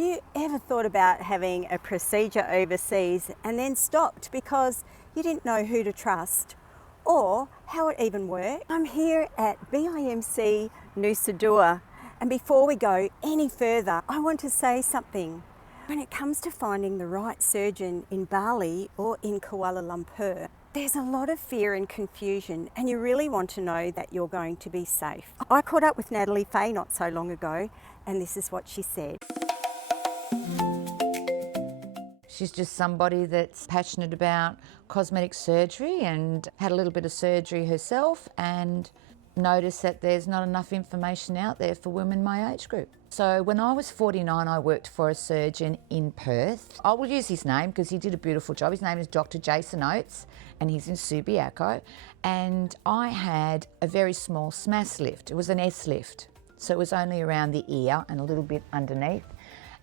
you ever thought about having a procedure overseas and then stopped because you didn't know who to trust or how it even worked? I'm here at BIMC Nusa Dua, and before we go any further, I want to say something. When it comes to finding the right surgeon in Bali or in Kuala Lumpur, there's a lot of fear and confusion, and you really want to know that you're going to be safe. I caught up with Natalie Fay not so long ago, and this is what she said. She's just somebody that's passionate about cosmetic surgery and had a little bit of surgery herself and noticed that there's not enough information out there for women my age group. So when I was 49, I worked for a surgeon in Perth. I will use his name because he did a beautiful job. His name is Dr. Jason Oates and he's in Subiaco. And I had a very small SMAS lift. It was an S lift. So it was only around the ear and a little bit underneath.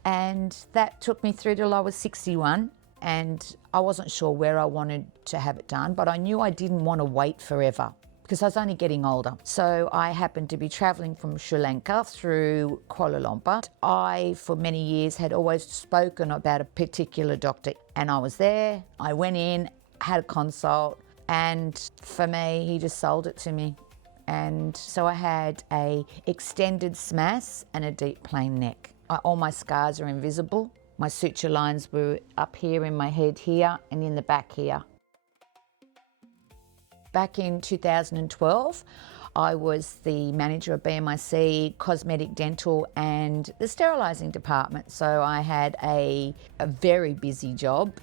And that took me through till I was 61. And I wasn't sure where I wanted to have it done, but I knew I didn't want to wait forever, because I was only getting older. So I happened to be travelling from Sri Lanka through Kuala Lumpur. I, for many years, had always spoken about a particular doctor, and I was there. I went in, had a consult, and for me, he just sold it to me. And so I had a extended SMAS and a deep plane neck. All my scars are invisible. My suture lines were up here in my head here and in the back here. Back in 2012, I was the manager of BMIC, cosmetic, dental and the sterilising department. So I had a very busy job,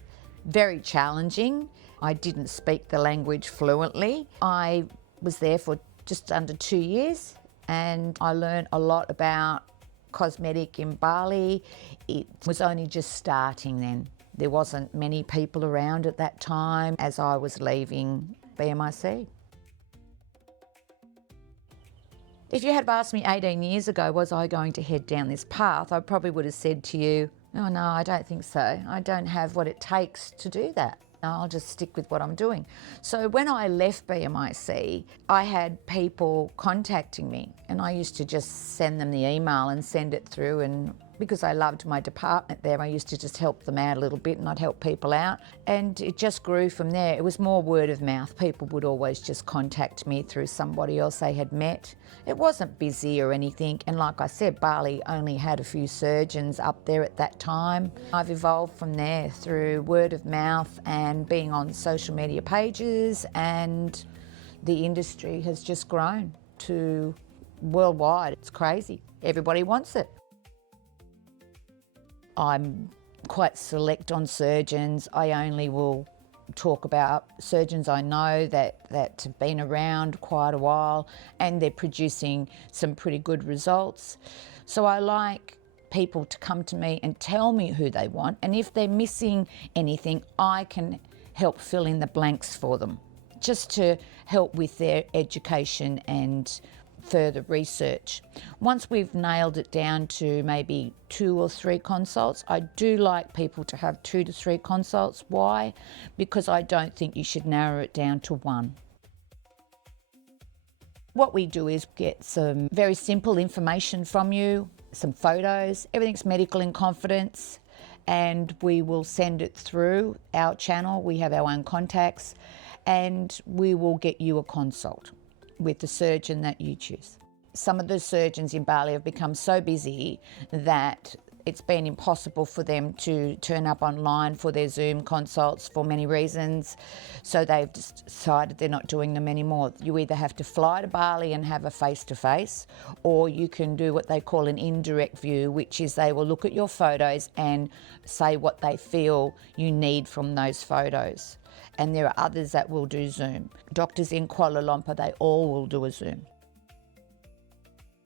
very challenging. I didn't speak the language fluently. I was there for just under 2 years and I learned a lot about cosmetic in Bali. It was only just starting then. There wasn't many people around at that time as I was leaving BMIC. If you had asked me 18 years ago, was I going to head down this path, I probably would have said to you, oh no, I don't think so. I don't have what it takes to do that. I'll just stick with what I'm doing. So when I left BMIC, I had people contacting me and I used to just send them the email and send it through, and because I loved my department there, I used to just help them out a little bit and I'd help people out, and it just grew from there. It was more word of mouth. People would always just contact me through somebody else they had met. It wasn't busy or anything, and like I said, Bali only had a few surgeons up there at that time. I've evolved from there through word of mouth and being on social media pages, and the industry has just grown to worldwide. It's crazy. Everybody wants it. I'm quite select on surgeons. I only will talk about surgeons I know that have been around quite a while and they're producing some pretty good results. So I like people to come to me and tell me who they want, and if they're missing anything, I can help fill in the blanks for them, just to help with their education and further research. Once we've nailed it down to maybe 2 or 3 consults, I do like people to have 2 to 3 consults. Why? Because I don't think you should narrow it down to 1. What we do is get some very simple information from you, some photos, everything's medical in confidence, and we will send it through our channel. We have our own contacts, and we will get you a consult with the surgeon that you choose. Some of the surgeons in Bali have become so busy that it's been impossible for them to turn up online for their Zoom consults for many reasons. So they've just decided they're not doing them anymore. You either have to fly to Bali and have a face-to-face, or you can do what they call an indirect view, which is they will look at your photos and say what they feel you need from those photos. And there are others that will do Zoom. Doctors in Kuala Lumpur, they all will do a Zoom.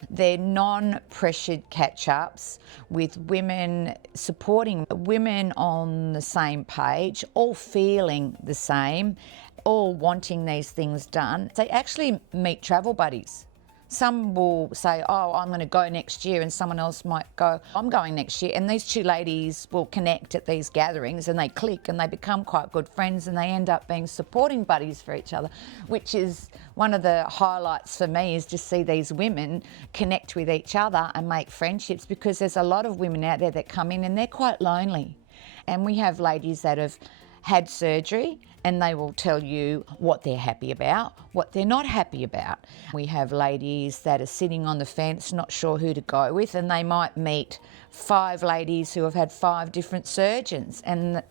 They're non-pressured catch-ups with women supporting women on the same page, all feeling the same, all wanting these things done. They actually meet travel buddies. Some will say, oh, I'm going to go next year, and someone else might go, I'm going next year. And these two ladies will connect at these gatherings and they click and they become quite good friends and they end up being supporting buddies for each other, which is one of the highlights for me, is to see these women connect with each other and make friendships, because there's a lot of women out there that come in and they're quite lonely. And we have ladies that have had surgery and they will tell you what they're happy about, what they're not happy about. We have ladies that are sitting on the fence, not sure who to go with, and they might meet 5 ladies who have had 5 different surgeons, and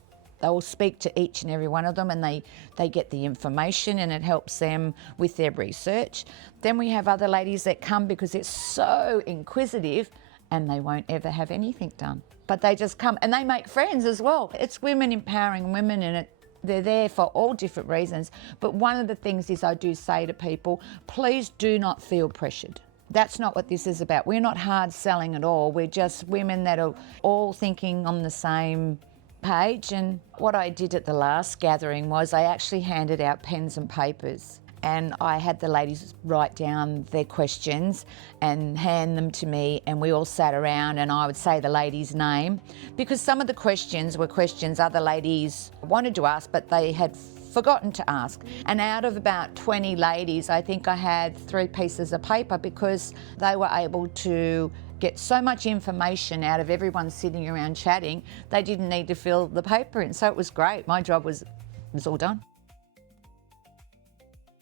they will speak to each and every one of them, and they get the information and it helps them with their research. Then we have other ladies that come because they're so inquisitive and they won't ever have anything done. But they just come and they make friends as well. It's women empowering women, and they're there for all different reasons. But one of the things is, I do say to people, please do not feel pressured. That's not what this is about. We're not hard selling at all. We're just women that are all thinking on the same page. And what I did at the last gathering was I actually handed out pens and papers, and I had the ladies write down their questions and hand them to me, and we all sat around and I would say the lady's name, because some of the questions were questions other ladies wanted to ask but they had forgotten to ask. And out of about 20 ladies, I think I had 3 pieces of paper, because they were able to get so much information out of everyone sitting around chatting, they didn't need to fill the paper in. So it was great. My job was all done.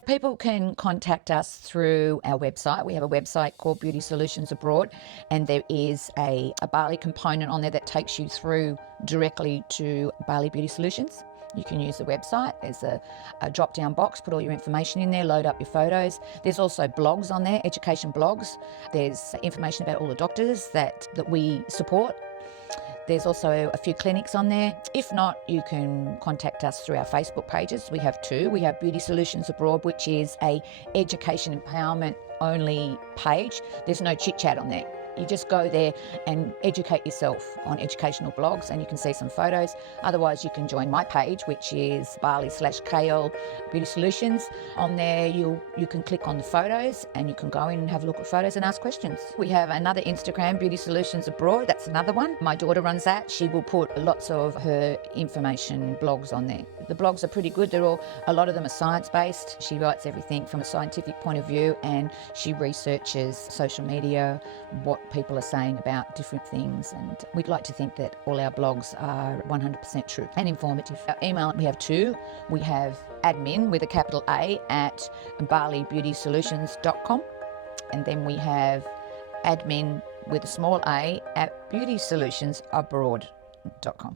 People can contact us through our website. We have a website called Beauty Solutions Abroad, and there is a Bali component on there that takes you through directly to Bali Beauty Solutions. You can use the website. There's a drop-down box, put all your information in there, load up your photos. There's also blogs on there, education blogs. There's information about all the doctors that we support. There's also a few clinics on there. If not, you can contact us through our Facebook pages. We have 2. We have Beauty Solutions Abroad, which is a education empowerment only page. There's no chit chat on there. You just go there and educate yourself on educational blogs, and you can see some photos. Otherwise, you can join my page, which is Bali/KL Beauty Solutions. On there, you can click on the photos and you can go in and have a look at photos and ask questions. We have another Instagram, Beauty Solutions Abroad. That's another one. My daughter runs that. She will put lots of her information blogs on there. The blogs are pretty good. A lot of them are science-based. She writes everything from a scientific point of view, and she researches social media, what people are saying about different things, and we'd like to think that all our blogs are 100% true and informative. Our email, we have 2. We have admin with a capital A at balibeautysolutions.com, and then we have admin with a small a at beautysolutionsabroad.com.